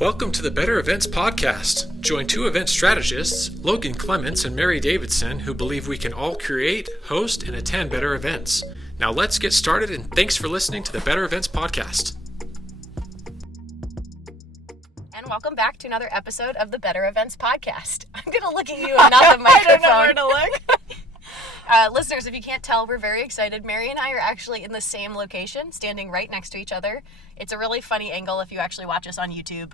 Welcome to the Better Events Podcast. Join two event strategists, Logan Clements and Mary Davidson, who believe we can all create, host, and attend better events. Now let's get started, and thanks for listening to the Better Events Podcast. And welcome back to another episode of the Better Events Podcast. I'm going to look at you and not the microphone. I don't know where to look. Listeners, if you can't tell, we're very excited. Mary and I are actually in the same location, standing right next to each other. It's a really funny angle if you actually watch us on YouTube.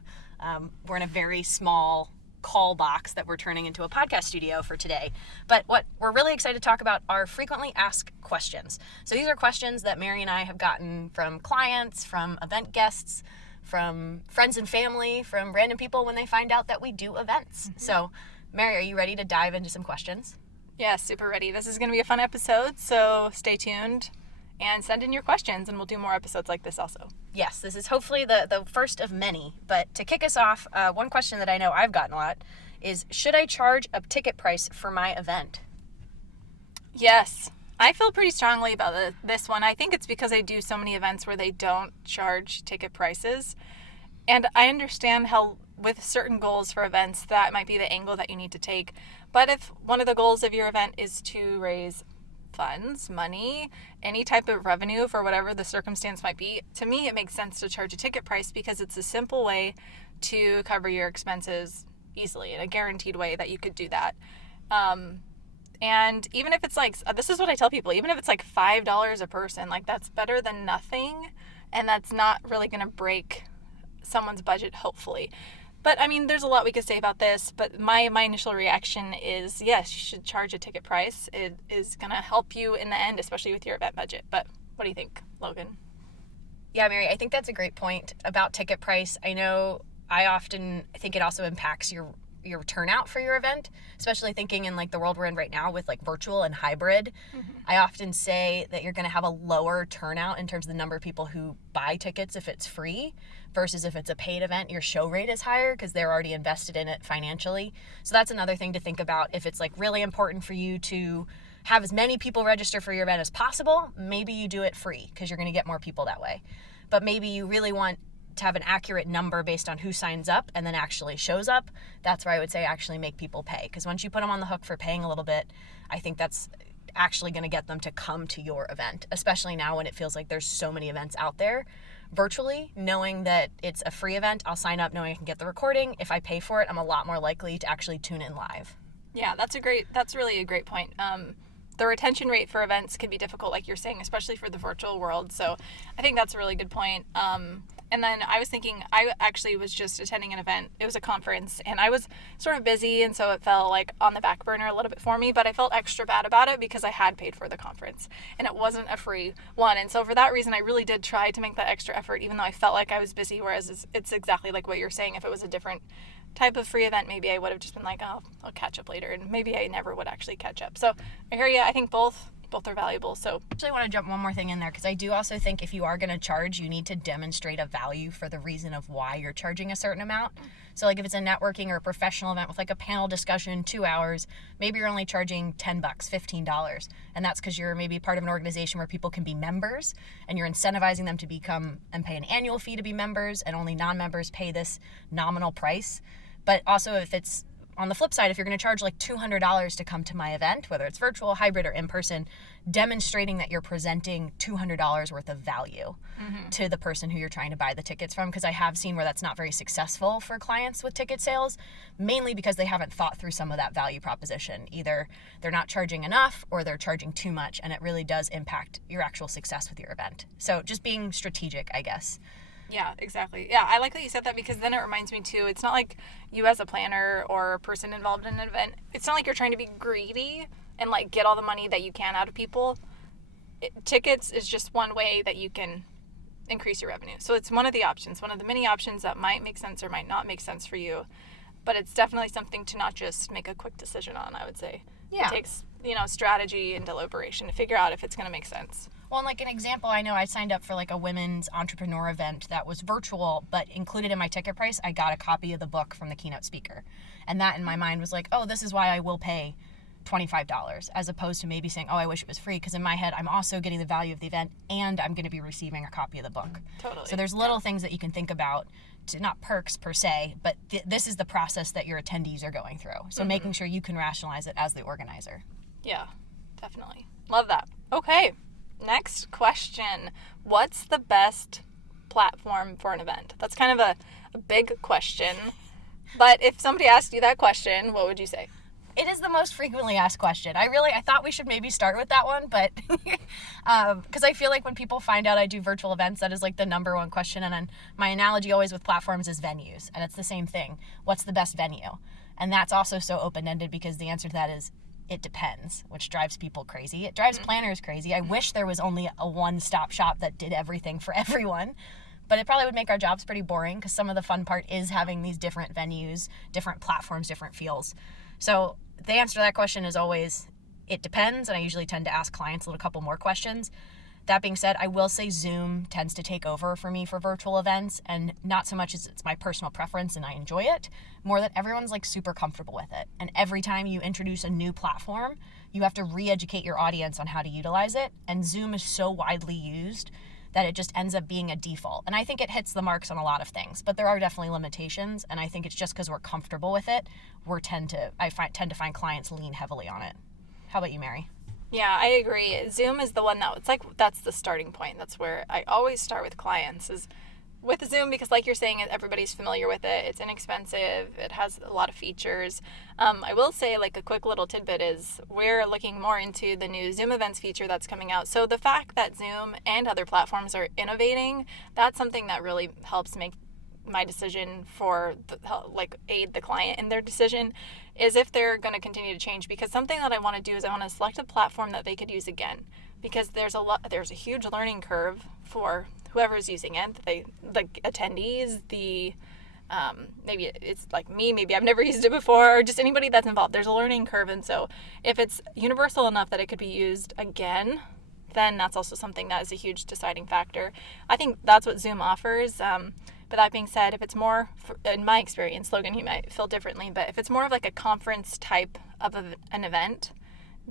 We're in a very small call box that we're turning into a podcast studio for today. But what we're really excited to talk about are frequently asked questions. So these are questions that Mary and I have gotten from clients, from event guests, from friends and family, from random people when they find out that we do events. Mm-hmm. So, Mary, are you ready to dive into some questions? Yeah, super ready. This is going to be a fun episode, so stay tuned and send in your questions, and we'll do more episodes like this also. Yes, this is hopefully the first of many. But to kick us off, one question that I know I've gotten a lot is, should I charge a ticket price for my event? Yes. I feel pretty strongly about this one. I think it's because I do so many events where they don't charge ticket prices. And I understand how with certain goals for events, that might be the angle that you need to take. But if one of the goals of your event is to raise funds, money, any type of revenue for whatever the circumstance might be, to me it makes sense to charge a ticket price because it's a simple way to cover your expenses easily, in a guaranteed way that you could do that. And even if it's like, this is what I tell people, even if it's like $5 a person, like that's better than nothing, and that's not really going to break someone's budget, hopefully. But I mean, there's a lot we could say about this, but my initial reaction is, yes, you should charge a ticket price. It is going to help you in the end, especially with your event budget. But what do you think, Logan? Yeah, Mary, I think that's a great point about ticket price. I know I often think it also impacts your turnout for your event, especially thinking in like the world we're in right now with like virtual and hybrid. Mm-hmm. I often say that you're going to have a lower turnout in terms of the number of people who buy tickets if it's free versus if it's a paid event. Your show rate is higher because they're already invested in it financially. So that's another thing to think about. If it's like really important for you to have as many people register for your event as possible, maybe you do it free because you're going to get more people that way. But maybe you really want to have an accurate number based on who signs up and then actually shows up. That's where I would say actually make people pay, because once you put them on the hook for paying a little bit, I think that's actually going to get them to come to your event, especially now when it feels like there's so many events out there virtually. Knowing that it's a free event, I'll sign up knowing I can get the recording. If I pay for it, I'm a lot more likely to actually tune in live. Yeah, that's really a great point. The retention rate for events can be difficult, like you're saying, especially for the virtual world. So I think that's a really good point. And then I was thinking, I actually was just attending an event. It was a conference, and I was sort of busy, and so it fell like on the back burner a little bit for me, but I felt extra bad about it because I had paid for the conference, and it wasn't a free one. And so for that reason, I really did try to make that extra effort, even though I felt like I was busy, whereas it's exactly like what you're saying. If it was a different type of free event, maybe I would have just been like, oh, I'll catch up later, and maybe I never would actually catch up. So I hear you. I think both are valuable. So actually I want to jump one more thing in there, because I do also think if you are going to charge, you need to demonstrate a value for the reason of why you're charging a certain amount. So like if it's a networking or a professional event with like a panel discussion, 2 hours, maybe you're only charging $10, $15. And that's because you're maybe part of an organization where people can be members, and you're incentivizing them to become and pay an annual fee to be members, and only non-members pay this nominal price. But also if it's on the flip side, if you're going to charge like $200 to come to my event, whether it's virtual, hybrid, or in person, demonstrating that you're presenting $200 worth of value to the person who you're trying to buy the tickets from. Because I have seen where that's not very successful for clients with ticket sales, mainly because they haven't thought through some of that value proposition. Either they're not charging enough or they're charging too much, and it really does impact your actual success with your event. So just being strategic, I guess. Yeah, exactly. Yeah, I like that you said that, because then it reminds me too, it's not like you as a planner or a person involved in an event, it's not like you're trying to be greedy and like get all the money that you can out of people. Tickets is just one way that you can increase your revenue. So it's one of the options, one of the many options that might make sense or might not make sense for you. But it's definitely something to not just make a quick decision on, I would say. Yeah. It takes, strategy and deliberation to figure out if it's going to make sense. Well, and like an example, I know I signed up for like a women's entrepreneur event that was virtual, but included in my ticket price, I got a copy of the book from the keynote speaker. And that in my mind was like, oh, this is why I will pay $25, as opposed to maybe saying, oh, I wish it was free, because in my head I'm also getting the value of the event and I'm going to be receiving a copy of the book. Totally. So there's little things that you can think about not perks per se, but this is the process that your attendees are going through. So making sure you can rationalize it as the organizer. Yeah, definitely. Love that. Okay, next question. What's the best platform for an event? That's kind of a big question. But if somebody asked you that question, what would you say? It is the most frequently asked question. I thought we should maybe start with that one, but because I feel like when people find out I do virtual events, that is like the number one question. And then my analogy always with platforms is venues, and it's the same thing. What's the best venue? And that's also so open-ended because the answer to that is it depends, which drives people crazy. It drives planners crazy. I wish there was only a one-stop shop that did everything for everyone. But it probably would make our jobs pretty boring because some of the fun part is having these different venues, different platforms, different feels. So the answer to that question is always, it depends. And I usually tend to ask clients a couple more questions. That being said, I will say Zoom tends to take over for me for virtual events, and not so much as it's my personal preference and I enjoy it, more that everyone's like super comfortable with it. And every time you introduce a new platform, you have to re-educate your audience on how to utilize it. And Zoom is so widely used that it just ends up being a default. And I think it hits the marks on a lot of things, but there are definitely limitations. And I think it's just because we're comfortable with it, I tend to find clients lean heavily on it. How about you, Mary? Yeah, I agree. Zoom is the one that's the starting point. That's where I always start with clients is with Zoom, because like you're saying, everybody's familiar with it. It's inexpensive. It has a lot of features. I will say, like, a quick little tidbit is we're looking more into the new Zoom Events feature that's coming out. So the fact that Zoom and other platforms are innovating, that's something that really helps make my decision aid the client in their decision, is if they're going to continue to change. Because something that I want to do is I want to select a platform that they could use again, because there's a huge learning curve for whoever's using it, the attendees, maybe it's like me, maybe I've never used it before, or just anybody that's involved. There's a learning curve, and so if it's universal enough that it could be used again, then that's also something that is a huge deciding factor. I think that's what Zoom offers. But that being said, if it's more, in my experience, Logan, you might feel differently, but if it's more of like a conference type of an event,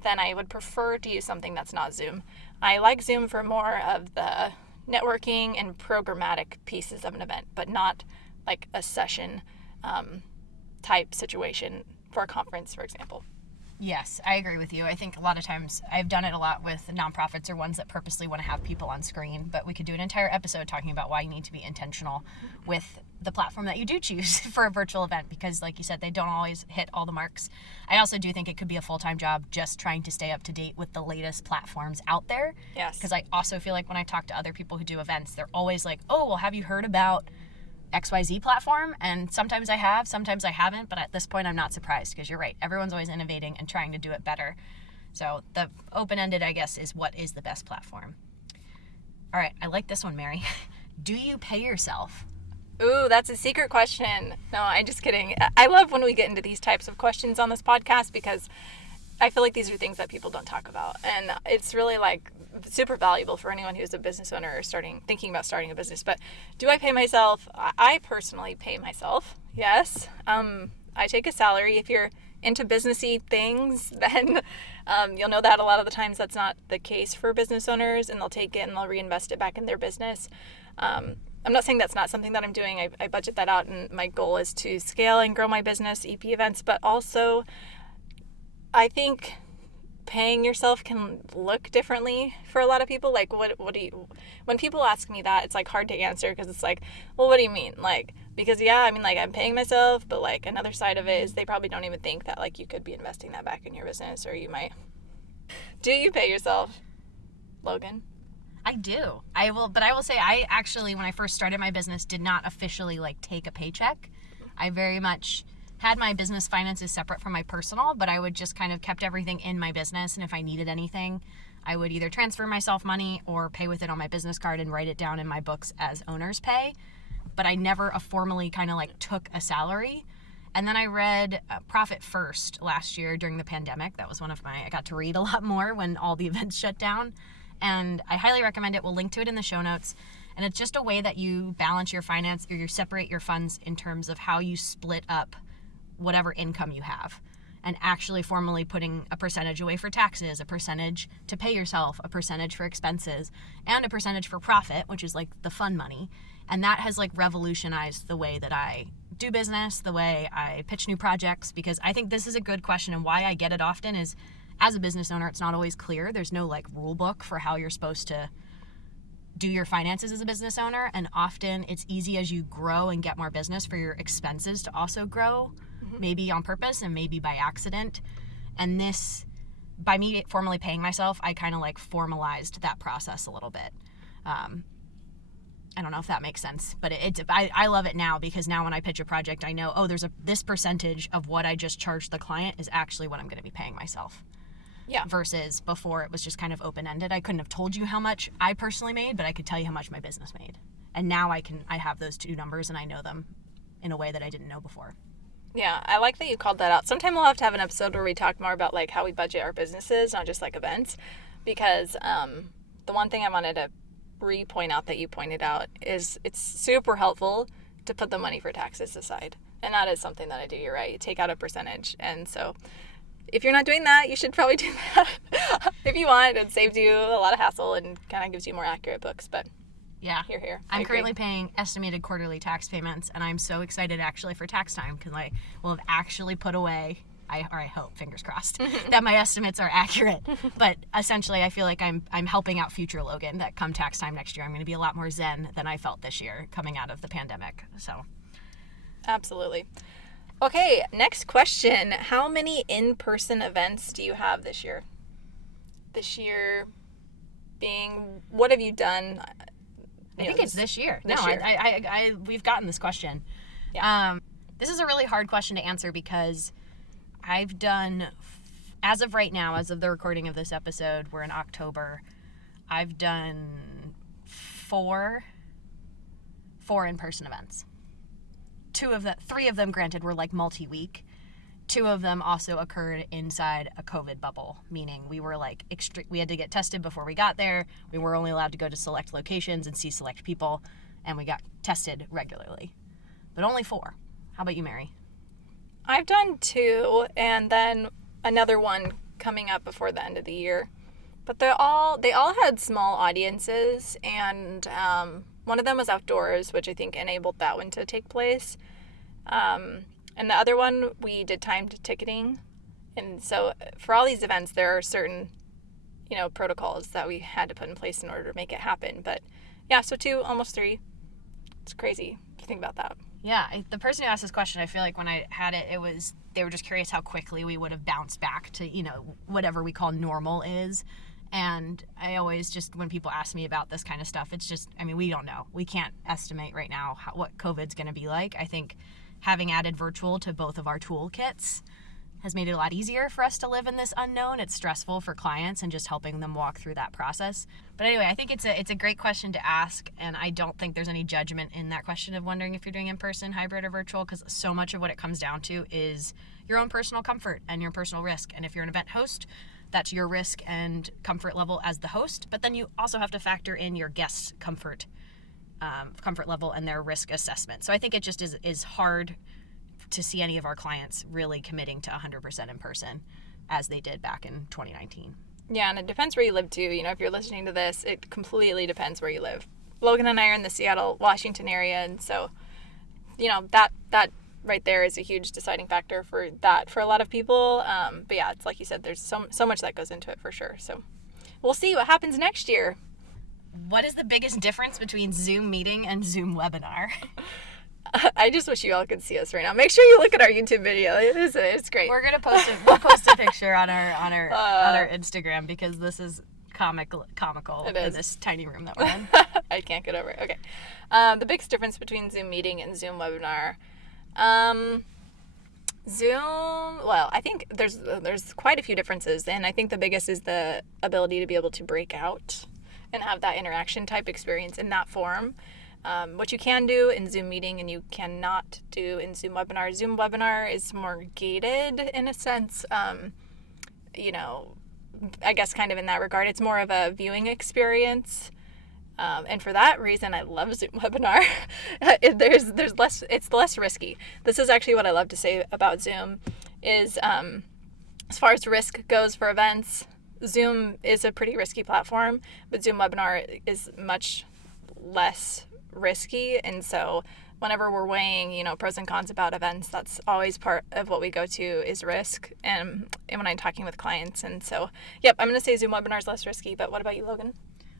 then I would prefer to use something that's not Zoom. I like Zoom for more of the networking and programmatic pieces of an event, but not like a session type situation for a conference, for example. Yes, I agree with you. I think a lot of times I've done it a lot with nonprofits or ones that purposely want to have people on screen, but we could do an entire episode talking about why you need to be intentional with the platform that you do choose for a virtual event, because like you said, they don't always hit all the marks. I also do think it could be a full-time job just trying to stay up to date with the latest platforms out there. Yes. Because I also feel like when I talk to other people who do events, they're always like, oh, well, have you heard about XYZ platform? And sometimes I have, sometimes I haven't, but at this point I'm not surprised, because you're right, everyone's always innovating and trying to do it better. So the open-ended, I guess, is what is the best platform. All right, I like this one, Mary. Do you pay yourself? Ooh, that's a secret question. No, I'm just kidding. I love when we get into these types of questions on this podcast, because I feel like these are things that people don't talk about, and it's really like super valuable for anyone who's a business owner or thinking about starting a business. But do I pay myself? I personally pay myself. Yes. I take a salary. If you're into businessy things, then you'll know that a lot of the times that's not the case for business owners, and they'll take it and they'll reinvest it back in their business. I'm not saying that's not something that I'm doing. I budget that out, and my goal is to scale and grow my business, EP events, but also I think paying yourself can look differently for a lot of people. Like, what do you, when people ask me that, it's like hard to answer, because it's like, well, what do you mean? Like, because yeah, I mean, like, I'm paying myself, but like another side of it is they probably don't even think that like you could be investing that back in your business, or you might. Do you pay yourself, Logan? I do. I will say I actually, when I first started my business, did not officially like take a paycheck. I very much had my business finances separate from my personal, but I would just kind of kept everything in my business. And if I needed anything, I would either transfer myself money or pay with it on my business card and write it down in my books as owner's pay. But I never formally kind of like took a salary. And then I read Profit First last year during the pandemic. That was I got to read a lot more when all the events shut down. And I highly recommend it. We'll link to it in the show notes. And it's just a way that you balance your finance, or you separate your funds in terms of how you split up whatever income you have. and actually formally putting a percentage away for taxes, a percentage to pay yourself, a percentage for expenses, and a percentage for profit, which is like the fun money. And that has like revolutionized the way that I do business, the way I pitch new projects, because I think this is a good question, and why I get it often is, as a business owner, it's not always clear. There's no like rule book for how you're supposed to do your finances as a business owner, and often it's easy as you grow and get more business for your expenses to also grow, maybe on purpose and maybe by accident. And this, by me formally paying myself, I kind of like formalized that process a little bit. I don't know if that makes sense, but I love it now, because now when I pitch a project, I know, oh, there's this percentage of what I just charged the client is actually what I'm going to be paying myself. Yeah. Versus before it was just kind of open-ended. I couldn't have told you how much I personally made, but I could tell you how much my business made. And now I have those two numbers, and I know them in a way that I didn't know before. Yeah, I like that you called that out. Sometime we'll have to have an episode where we talk more about like how we budget our businesses, not just like events, because the one thing I wanted to point out that you pointed out is it's super helpful to put the money for taxes aside. And that is something that I do. You're right. You take out a percentage. And so if you're not doing that, you should probably do that if you want. It saves you a lot of hassle and kind of gives you more accurate books. But yeah, here. I'm currently paying estimated quarterly tax payments, and I'm so excited actually for tax time, because I will have actually put away, I hope, fingers crossed, that my estimates are accurate. But essentially, I feel like I'm helping out future Logan, that come tax time next year, I'm going to be a lot more zen than I felt this year coming out of the pandemic. So, absolutely. Okay, next question. How many in-person events do you have this year? This year being, what have you done? I think it's this year. This year. We've gotten this question. Yeah. This is a really hard question to answer, because I've done, as of right now, as of the recording of this episode, we're in October, I've done four in-person events. Three of them, granted, were like multi-week. Two of them also occurred inside a COVID bubble, meaning we were like we had to get tested before we got there. We were only allowed to go to select locations and see select people, and we got tested regularly. But only 4. How about you, Mary? I've done 2, and then another one coming up before the end of the year. But they all had small audiences, and one of them was outdoors, which I think enabled that one to take place. And the other one, we did timed ticketing. And so for all these events, there are certain, protocols that we had to put in place in order to make it happen. But yeah, so 2, almost 3. It's crazy to think about that. Yeah, the person who asked this question, I feel like when I had it, they were just curious how quickly we would have bounced back to, whatever we call normal is. And I always just, when people ask me about this kind of stuff, it's just, we don't know. We can't estimate right now what COVID's going to be like. I think having added virtual to both of our toolkits has made it a lot easier for us to live in this unknown. It's stressful for clients and just helping them walk through that process. But anyway, I think it's a great question to ask, and I don't think there's any judgment in that question of wondering if you're doing in-person, hybrid, or virtual, because so much of what it comes down to is your own personal comfort and your personal risk. And if you're an event host, that's your risk and comfort level as the host, but then you also have to factor in your guests' comfort level and their risk assessment. So I think it just is hard to see any of our clients really committing to 100% in person as they did back in 2019. Yeah, and it depends where you live too. If you're listening to this, it completely depends where you live. Logan and I are in the Seattle, Washington area, and so, that right there is a huge deciding factor for a lot of people. But yeah, it's like you said, there's so much that goes into it for sure. So we'll see what happens next year. What is the biggest difference between Zoom meeting and Zoom webinar? I just wish you all could see us right now. Make sure you look at our YouTube video. It's great. We're gonna post we'll post a picture on our Instagram, because this is comical in this tiny room that we're in. I can't get over it. Okay. The biggest difference between Zoom meeting and Zoom webinar. Zoom, well, I think there's quite a few differences, and I think the biggest is the ability to be able to break out and have that interaction type experience in that form. What you can do in Zoom meeting and you cannot do in Zoom webinar. Zoom webinar is more gated in a sense, I guess kind of in that regard. It's more of a viewing experience. And for that reason, I love Zoom webinar. It's less risky. This is actually what I love to say about Zoom is As far as risk goes for events, Zoom is a pretty risky platform, but Zoom Webinar is much less risky. And so whenever we're weighing, pros and cons about events, that's always part of what we go to is risk. And when I'm talking with clients. And so, yep, I'm going to say Zoom Webinar is less risky. But what about you, Logan?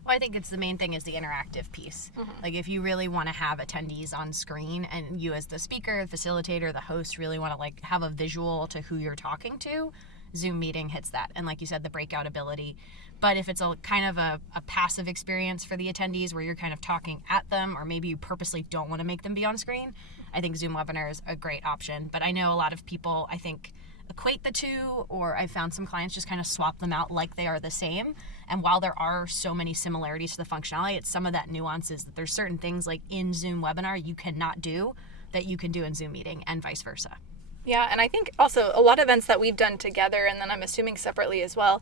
Well, I think it's the main thing is the interactive piece. Like if you really want to have attendees on screen and you as the speaker, the facilitator, the host really want to like have a visual to who you're talking to, Zoom meeting hits that. And like you said, the breakout ability. But if it's a kind of a passive experience for the attendees where you're kind of talking at them, or maybe you purposely don't want to make them be on screen, I think Zoom Webinar is a great option. But I know a lot of people, I think, equate the two, or I found some clients just kind of swap them out like they are the same. And while there are so many similarities to the functionality, it's some of that nuances that there's certain things like in Zoom Webinar you cannot do that you can do in Zoom meeting and vice versa. Yeah, and I think also a lot of events that we've done together, and then I'm assuming separately as well,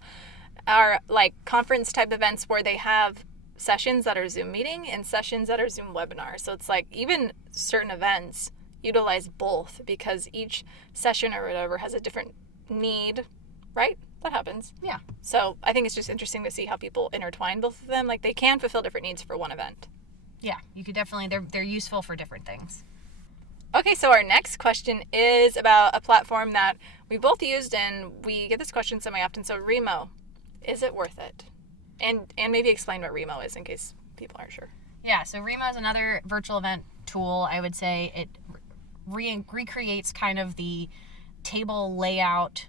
are like conference type events where they have sessions that are Zoom meeting and sessions that are Zoom webinar. So it's like even certain events utilize both because each session or whatever has a different need, right? That happens. Yeah. So I think it's just interesting to see how people intertwine both of them. Like they can fulfill different needs for one event. Yeah, you could definitely, they're useful for different things. Okay, so our next question is about a platform that we both used, and we get this question semi-often. So Remo, is it worth it? And maybe explain what Remo is in case people aren't sure. Yeah, so Remo is another virtual event tool. I would say it recreates kind of the table layout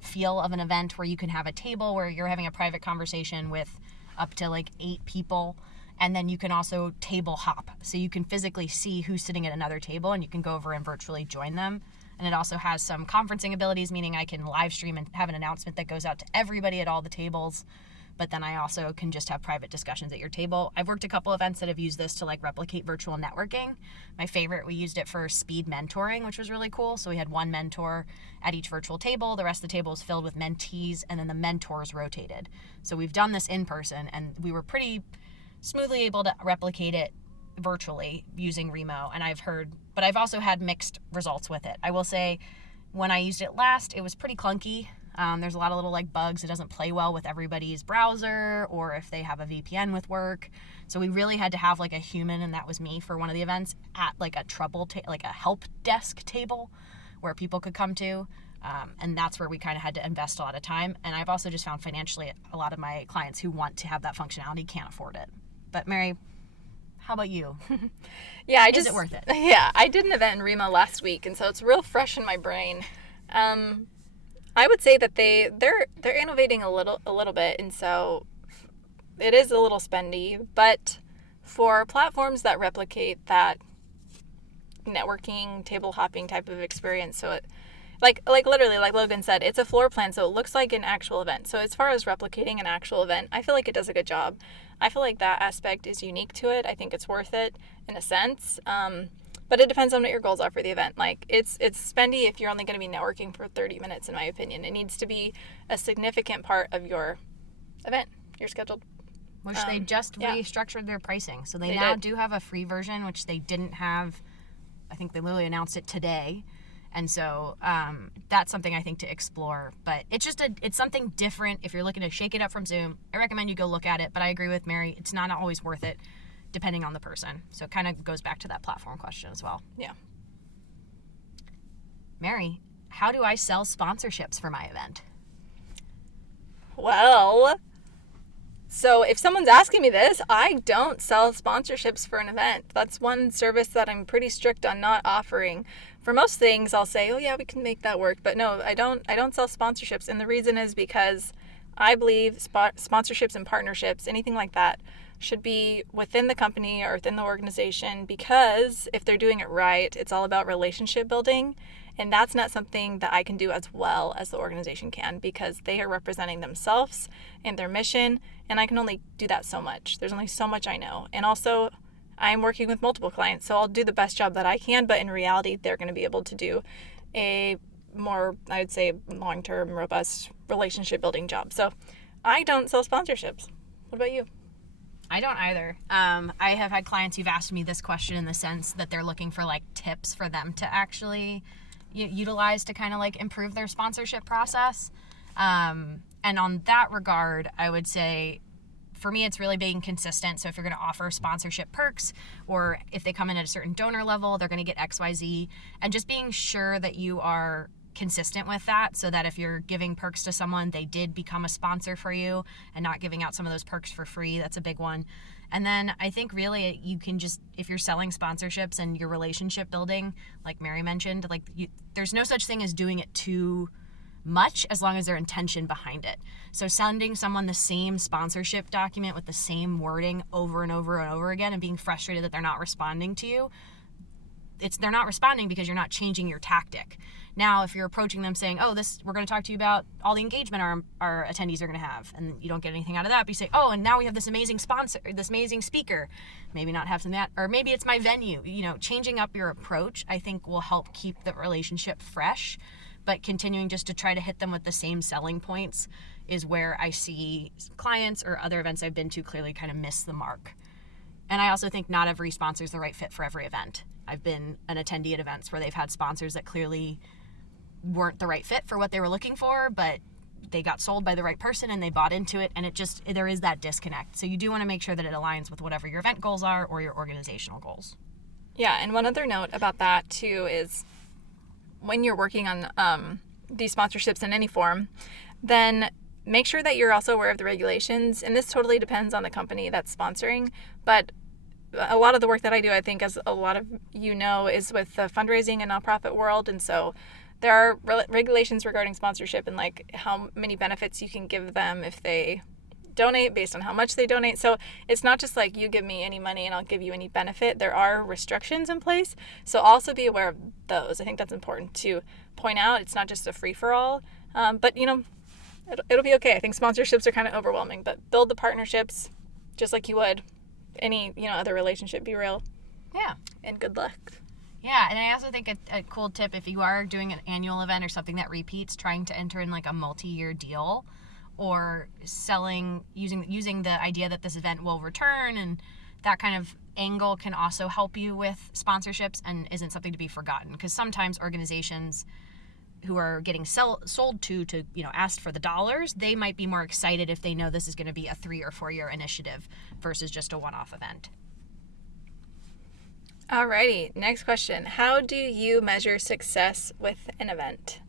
feel of an event where you can have a table where you're having a private conversation with up to like 8 people. And then you can also table hop. So you can physically see who's sitting at another table and you can go over and virtually join them. And it also has some conferencing abilities, meaning I can live stream and have an announcement that goes out to everybody at all the tables. But then I also can just have private discussions at your table. I've worked a couple events that have used this to like replicate virtual networking. My favorite, we used it for speed mentoring, which was really cool. So we had one mentor at each virtual table. The rest of the table was filled with mentees, and then the mentors rotated. So we've done this in person, and we were pretty smoothly able to replicate it virtually using Remo. And I've also had mixed results with it. I will say when I used it last, it was pretty clunky. There's a lot of little like bugs. It doesn't play well with everybody's browser or if they have a VPN with work. So we really had to have like a human, and that was me for one of the events, at like a like a help desk table where people could come to. And that's where we kind of had to invest a lot of time. And I've also just found financially a lot of my clients who want to have that functionality can't afford it. But Mary, how about you? Yeah, Is it worth it? Yeah, I did an event in Remo last week, and so it's real fresh in my brain. I would say that they're innovating a little bit, and so it is a little spendy. But for platforms that replicate that networking, table hopping type of experience, so it like literally, like Logan said, it's a floor plan, so it looks like an actual event. So as far as replicating an actual event, I feel like it does a good job. I feel like that aspect is unique to it. I think it's worth it in a sense. But it depends on what your goals are for the event. Like it's spendy if you're only going to be networking for 30 minutes, in my opinion. It needs to be a significant part of your event, your scheduled. Which they just restructured their pricing. So they now do have a free version, which they didn't have. I think they literally announced it today. And so that's something I think to explore. But it's just it's something different. If you're looking to shake it up from Zoom, I recommend you go look at it. But I agree with Mary. It's not always worth it, depending on the person. So it kind of goes back to that platform question as well. Yeah. Mary, how do I sell sponsorships for my event? Well, so if someone's asking me this, I don't sell sponsorships for an event. That's one service that I'm pretty strict on not offering. For most things, I'll say, oh yeah, we can make that work. But no, I don't sell sponsorships. And the reason is because I believe sponsorships and partnerships, anything like that, should be within the company or within the organization, because if they're doing it right, it's all about relationship building. And that's not something that I can do as well as the organization can, because they are representing themselves and their mission, and I can only do that so much. There's only so much I know. And also, I'm working with multiple clients, so I'll do the best job that I can, but in reality, they're going to be able to do a more, I would say, long-term, robust relationship building job. So I don't sell sponsorships. What about you? I don't either. I have had clients who've asked me this question in the sense that they're looking for like tips for them to actually utilize to kind of like improve their sponsorship process. And on that regard, I would say, for me, it's really being consistent. So if you're going to offer sponsorship perks, or if they come in at a certain donor level, they're going to get XYZ, and just being sure that you are consistent with that, so that if you're giving perks to someone, they did become a sponsor for you, and not giving out some of those perks for free. That's a big one. And then I think really you can just, if you're selling sponsorships and your relationship building, like Mary mentioned, like there's no such thing as doing it too much, as long as their intention behind it. So sending someone the same sponsorship document with the same wording over and over and over again, and being frustrated that they're not responding to you, they're not responding because you're not changing your tactic. Now, if you're approaching them saying, oh, we're going to talk to you about all the engagement our attendees are going to have, and you don't get anything out of that, but you say, oh, and now we have this amazing sponsor, this amazing speaker, maybe not have some of that, or maybe it's my venue. Changing up your approach, I think, will help keep the relationship fresh. But continuing just to try to hit them with the same selling points is where I see clients or other events I've been to clearly kind of miss the mark. And I also think not every sponsor is the right fit for every event. I've been an attendee at events where they've had sponsors that clearly weren't the right fit for what they were looking for, but they got sold by the right person and they bought into it, and there is that disconnect. So you do want to make sure that it aligns with whatever your event goals are or your organizational goals. Yeah, and one other note about that too is, when you're working on these sponsorships in any form, then make sure that you're also aware of the regulations. And this totally depends on the company that's sponsoring. But a lot of the work that I do, I think, as a lot of is with the fundraising and nonprofit world. And so there are regulations regarding sponsorship and like how many benefits you can give them if they donate based on how much they donate. So it's not just like you give me any money and I'll give you any benefit. There are restrictions in place. So also be aware of those. I think that's important to point out. It's not just a free-for-all. But it'll be okay. I think sponsorships are kind of overwhelming, but build the partnerships just like you would any other relationship. Be real. Yeah. And good luck. Yeah, and I also think a cool tip, if you are doing an annual event or something that repeats, trying to enter in like a multi-year deal, or selling using the idea that this event will return, and that kind of angle can also help you with sponsorships and isn't something to be forgotten, because sometimes organizations who are getting sold to asked for the dollars, they might be more excited if they know this is going to be a 3 or 4 year initiative versus just a one-off event. Alrighty, next question. How do you measure success with an event?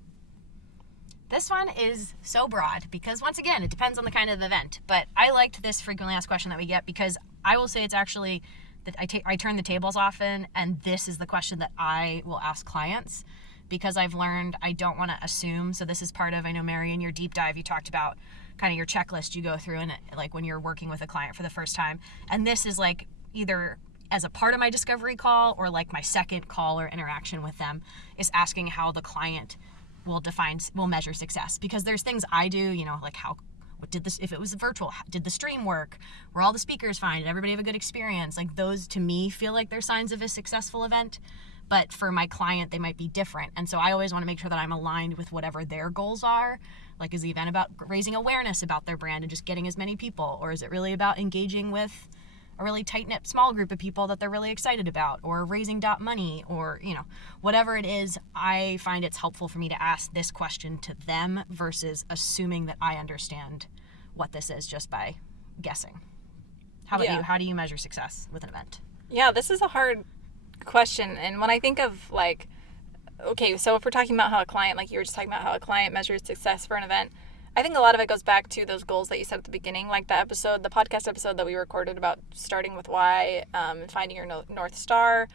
This one is so broad because, once again, it depends on the kind of event. But I liked this frequently asked question that we get, because I will say it's actually that I turn the tables often, and this is the question that I will ask clients, because I've learned I don't want to assume. So this is part of, I know, Mary, in your deep dive, you talked about kind of your checklist you go through, and like when you're working with a client for the first time. And this is like either as a part of my discovery call or like my second call or interaction with them, is asking how the client will measure success. Because there's things I do, like if it was virtual, did the stream work? Were all the speakers fine? Did everybody have a good experience? Like, those to me feel like they're signs of a successful event, but for my client, they might be different. And so I always want to make sure that I'm aligned with whatever their goals are. Like, is the event about raising awareness about their brand and just getting as many people? Or is it really about engaging with a really tight-knit small group of people that they're really excited about, or raising money, or whatever it is? I find it's helpful for me to ask this question to them versus assuming that I understand what this is just by guessing. How about you? How do you measure success with an event? Yeah, this is a hard question. And when I think of okay, so if we're talking about how a client, like you were just talking about how a client measures success for an event, I think a lot of it goes back to those goals that you said at the beginning, like the podcast episode that we recorded about starting with why, and finding your North Star.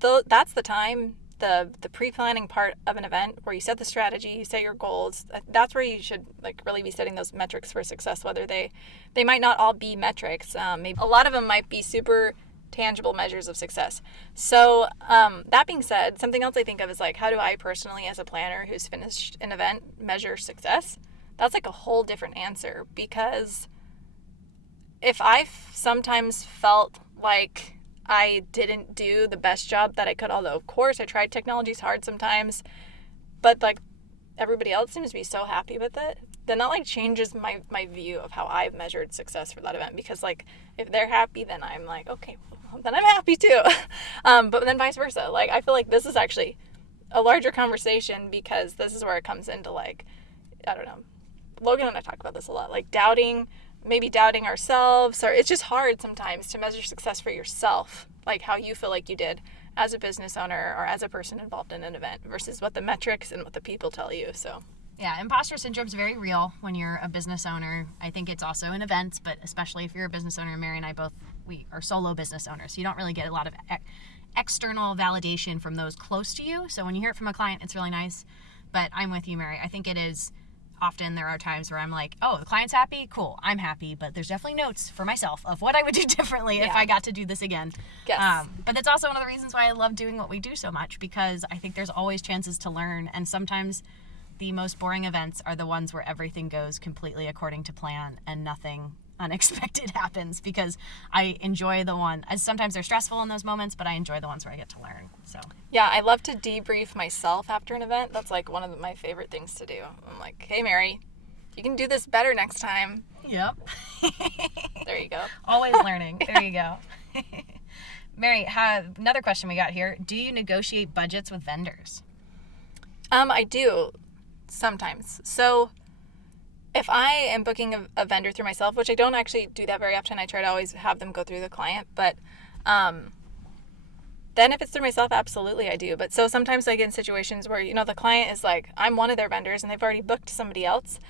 That's the time, the pre-planning part of an event where you set the strategy, you set your goals. That's where you should really be setting those metrics for success, whether they might not all be metrics. Maybe a lot of them might be super tangible measures of success. So that being said, something else I think of is how do I personally, as a planner who's finished an event, measure success? That's a whole different answer, because if I sometimes felt like I didn't do the best job that I could, although of course I tried, technology's hard sometimes, but everybody else seems to be so happy with it, then that changes my view of how I've measured success for that event. Because if they're happy, then I'm okay, well, then I'm happy too. But then vice versa. I feel like this is actually a larger conversation, because this is where it comes into I don't know, Logan and I talk about this a lot, like maybe doubting ourselves, or it's just hard sometimes to measure success for yourself, like how you feel like you did as a business owner or as a person involved in an event versus what the metrics and what the people tell you. So yeah, imposter syndrome is very real when you're a business owner. I think it's also in events, but especially if you're a business owner. Mary and I we are solo business owners, so you don't really get a lot of external validation from those close to you. So when you hear it from a client, it's really nice. But I'm with you, Mary. I think it is often there are times where I'm like, oh, the client's happy, cool, I'm happy, but there's definitely notes for myself of what I would do differently if I got to do this again. Yes. But that's also one of the reasons why I love doing what we do so much, because I think there's always chances to learn, and sometimes the most boring events are the ones where everything goes completely according to plan and nothing unexpected happens, because I enjoy the one, as sometimes they're stressful in those moments, but I enjoy the ones where I get to learn. So yeah, I love to debrief myself after an event. That's like one of my favorite things to do. I'm like, hey Mary, you can do this better next time. Yep. There you go. Always learning. There you go. Mary, another question we got here. Do you negotiate budgets with vendors? I do sometimes. So if I am booking a vendor through myself, which I don't actually do that very often, I try to always have them go through the client, but then if it's through myself, absolutely I do. But so sometimes I get in situations where, the client is like, I'm one of their vendors and they've already booked somebody else.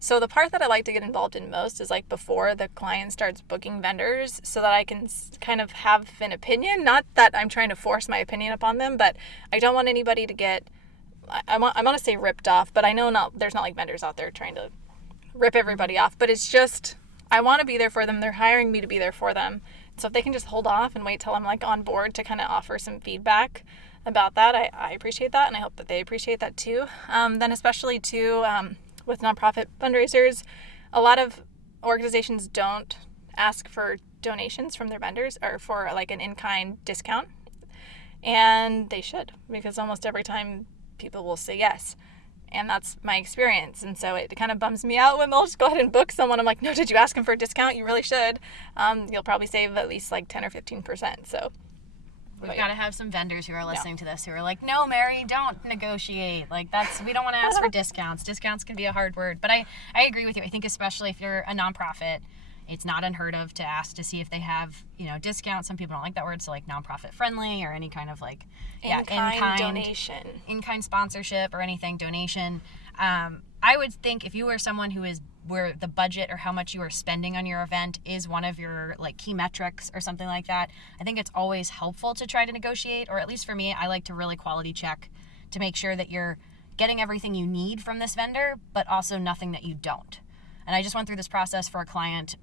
So the part that I like to get involved in most is like before the client starts booking vendors, so that I can kind of have an opinion. Not that I'm trying to force my opinion upon them, but I don't want anybody to get, I want to say ripped off, but I know there's not like vendors out there trying to rip everybody off, but it's just, I want to be there for them. They're hiring me to be there for them. So if they can just hold off and wait till I'm like on board to kind of offer some feedback about that, I appreciate that, and I hope that they appreciate that too. Then especially too, with nonprofit fundraisers, a lot of organizations don't ask for donations from their vendors or for like an in-kind discount, and they should, because almost every time people will say yes. And that's my experience. And so it kind of bums me out when they'll just go ahead and book someone. I'm like, no, did you ask them for a discount? You really should. You'll probably save at least like 10 or 15%. So we've got to have some vendors who are listening to this who are like, no, Mary, don't negotiate. Like we don't want to ask for discounts. Discounts can be a hard word. But I agree with you. I think especially if you're a nonprofit, it's not unheard of to ask to see if they have, discounts. Some people don't like that word, so like nonprofit friendly or any kind of like in-kind donation, in-kind sponsorship or anything, donation. I would think if you were someone where the budget or how much you are spending on your event is one of your like key metrics or something like that, I think it's always helpful to try to negotiate, or at least for me, I like to really quality check to make sure that you're getting everything you need from this vendor, but also nothing that you don't. And I just went through this process for a client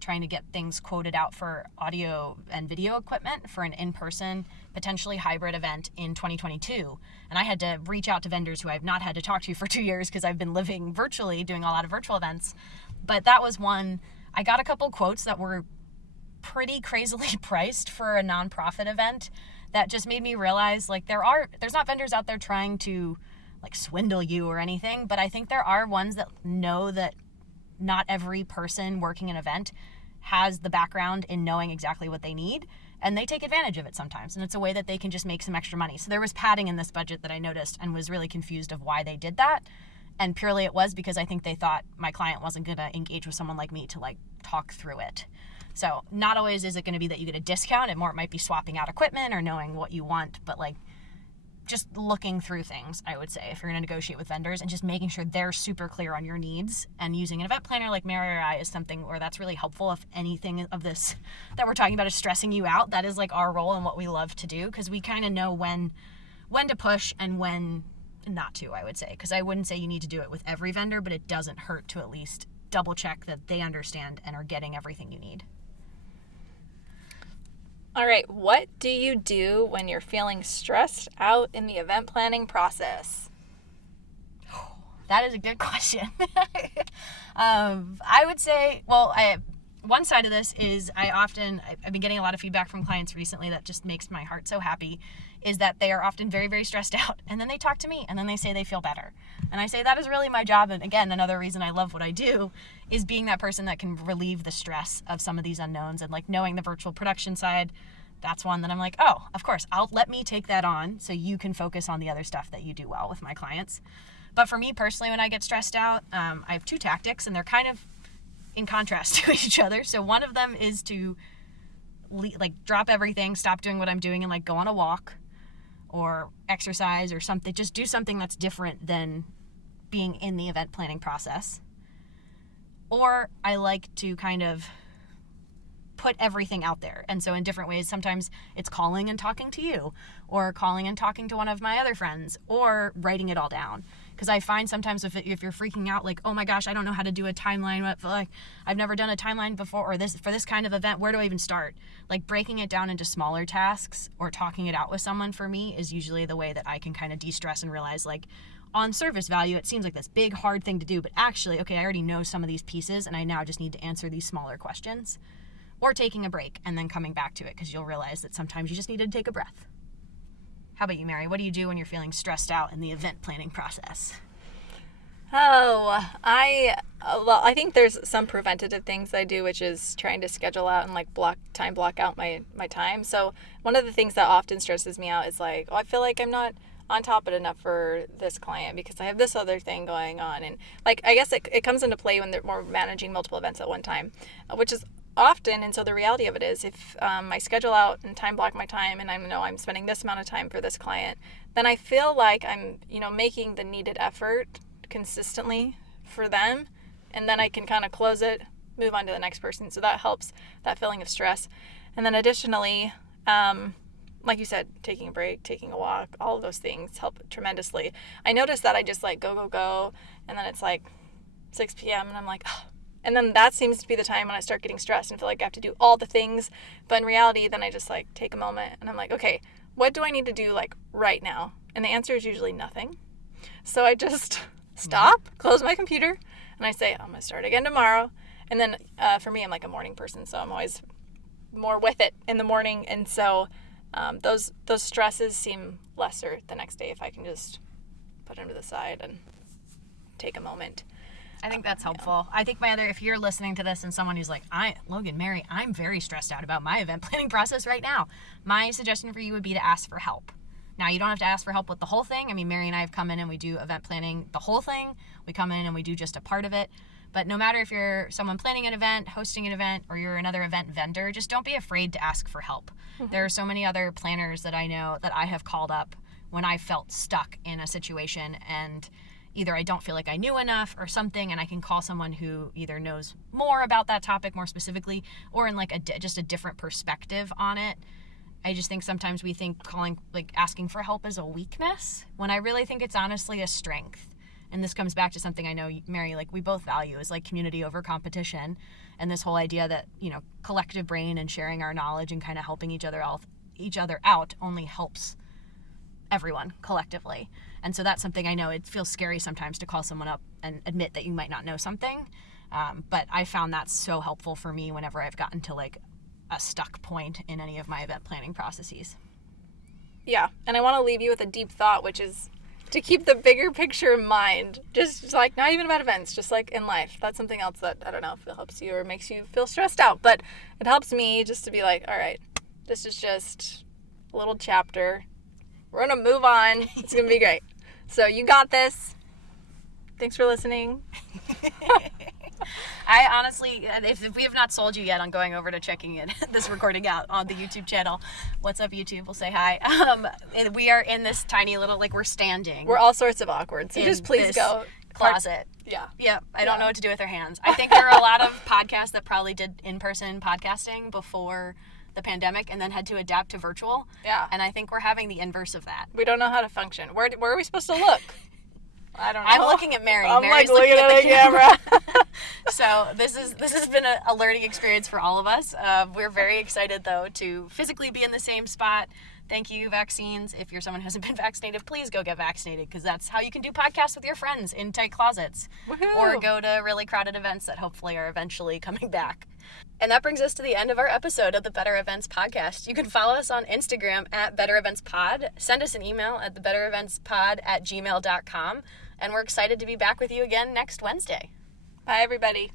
trying to get things quoted out for audio and video equipment for an in-person, potentially hybrid event in 2022. And I had to reach out to vendors who I've not had to talk to for 2 years because I've been living virtually, doing a lot of virtual events. But that was one. I got a couple quotes that were pretty crazily priced for a nonprofit event that just made me realize like there's not vendors out there trying to like swindle you or anything, but I think there are ones that know that not every person working an event has the background in knowing exactly what they need, and they take advantage of it sometimes, and it's a way that they can just make some extra money. So there was padding in this budget that I noticed and was really confused of why they did that, and purely it was because I think they thought my client wasn't going to engage with someone like me to like talk through it. So not always is it going to be that you get a discount, it might be swapping out equipment or knowing what you want, but like just looking through things, I would say, if you're going to negotiate with vendors, and just making sure they're super clear on your needs, and using an event planner like Mary or I is something where that's really helpful. If anything of this that we're talking about is stressing you out, that is like our role and what we love to do, because we kind of know when to push and when not to, I would say, because I wouldn't say you need to do it with every vendor, but it doesn't hurt to at least double check that they understand and are getting everything you need. All right, what do you do when you're feeling stressed out in the event planning process? That is a good question. I would say, one side of this is I've been getting a lot of feedback from clients recently that just makes my heart so happy, is that they are often very, very stressed out, and then they talk to me and then they say they feel better. And I say that is really my job. And again, another reason I love what I do is being that person that can relieve the stress of some of these unknowns, and like knowing the virtual production side, that's one that I'm like, oh, of course, let me take that on so you can focus on the other stuff that you do well with my clients. But for me personally, when I get stressed out, I have 2 tactics, and they're kind of in contrast to each other. So one of them is to drop everything, stop doing what I'm doing, and go on a walk or exercise or something. Just do something that's different than being in the event planning process. Or I like to kind of put everything out there. And so in different ways, sometimes it's calling and talking to you, or calling and talking to one of my other friends, or writing it all down. Because I find sometimes if you're freaking out, oh my gosh, I don't know how to do a timeline. I've never done a timeline before, or for this kind of event, where do I even start? Breaking it down into smaller tasks or talking it out with someone, for me, is usually the way that I can kind of de-stress and realize, on surface value, it seems like this big, hard thing to do, but actually, okay, I already know some of these pieces, and I now just need to answer these smaller questions. Or taking a break and then coming back to it, because you'll realize that sometimes you just need to take a breath. How about you, Mary? What do you do when you're feeling stressed out in the event planning process? Oh, I think there's some preventative things I do, which is trying to schedule out and block out my time. So one of the things that often stresses me out is I feel like I'm not on top of it enough for this client because I have this other thing going on. And I guess it comes into play when we're managing multiple events at one time, which is often. And so the reality of it is, if I schedule out and time block my time, and I know I'm spending this amount of time for this client, then I feel like I'm, making the needed effort consistently for them, and then I can kind of close it, move on to the next person. So that helps that feeling of stress. And then additionally, like you said, taking a break, taking a walk, all of those things help tremendously. I notice that I just go, and then it's 6 p.m. and I'm oh. And then that seems to be the time when I start getting stressed and feel like I have to do all the things. But in reality, then I just take a moment and I'm okay, what do I need to do right now? And the answer is usually nothing. So I just stop, close my computer, and I say, I'm going to start again tomorrow. And then for me, I'm a morning person, so I'm always more with it in the morning. And so those stresses seem lesser the next day if I can just put them to the side and take a moment. I think that's helpful. Yeah. I think if you're listening to this and someone who's Logan, Mary, I'm very stressed out about my event planning process right now, my suggestion for you would be to ask for help. Now, you don't have to ask for help with the whole thing. I mean, Mary and I have come in and we do event planning, the whole thing. We come in and we do just a part of it. But no matter if you're someone planning an event, hosting an event, or you're another event vendor, just don't be afraid to ask for help. Mm-hmm. There are so many other planners that I know that I have called up when I felt stuck in a situation, and either I don't feel like I knew enough or something, and I can call someone who either knows more about that topic more specifically, or in just a different perspective on it. I just think sometimes we think asking for help is a weakness, when I really think it's honestly a strength. And this comes back to something I know, Mary, we both value is community over competition, and this whole idea that, collective brain and sharing our knowledge and kind of helping each other out only helps everyone collectively. And so that's something I know it feels scary sometimes to call someone up and admit that you might not know something. But I found that so helpful for me whenever I've gotten to a stuck point in any of my event planning processes. Yeah. And I want to leave you with a deep thought, which is to keep the bigger picture in mind. Just not even about events, just in life. That's something else that, I don't know if it helps you or makes you feel stressed out, but it helps me just to be all right, this is just a little chapter. We're going to move on. It's going to be great. So you got this. Thanks for listening. I honestly, if we have not sold you yet on going over to checking this recording out on the YouTube channel, what's up, YouTube? We'll say hi. We are in this tiny little, we're standing. We're all sorts of awkward. So just please go. Closet. Yeah. Yeah. I don't know what to do with their hands. I think there are a lot of podcasts that probably did in-person podcasting before the pandemic and then had to adapt to virtual. Yeah. And I think we're having the inverse of that. We don't know how to function. Where are we supposed to look? I don't know. I'm looking at Mary. I'm Mary's looking at the camera. So this has been a learning experience for all of us. We're very excited, though, to physically be in the same spot. Thank you, vaccines. If you're someone who hasn't been vaccinated, please go get vaccinated, because that's how you can do podcasts with your friends in tight closets. Woohoo! Or go to really crowded events that hopefully are eventually coming back. And that brings us to the end of our episode of the Better Events Podcast. You can follow us on Instagram at Better Events Pod. Send us an email at thebettereventspod@gmail.com. And we're excited to be back with you again next Wednesday. Bye, everybody.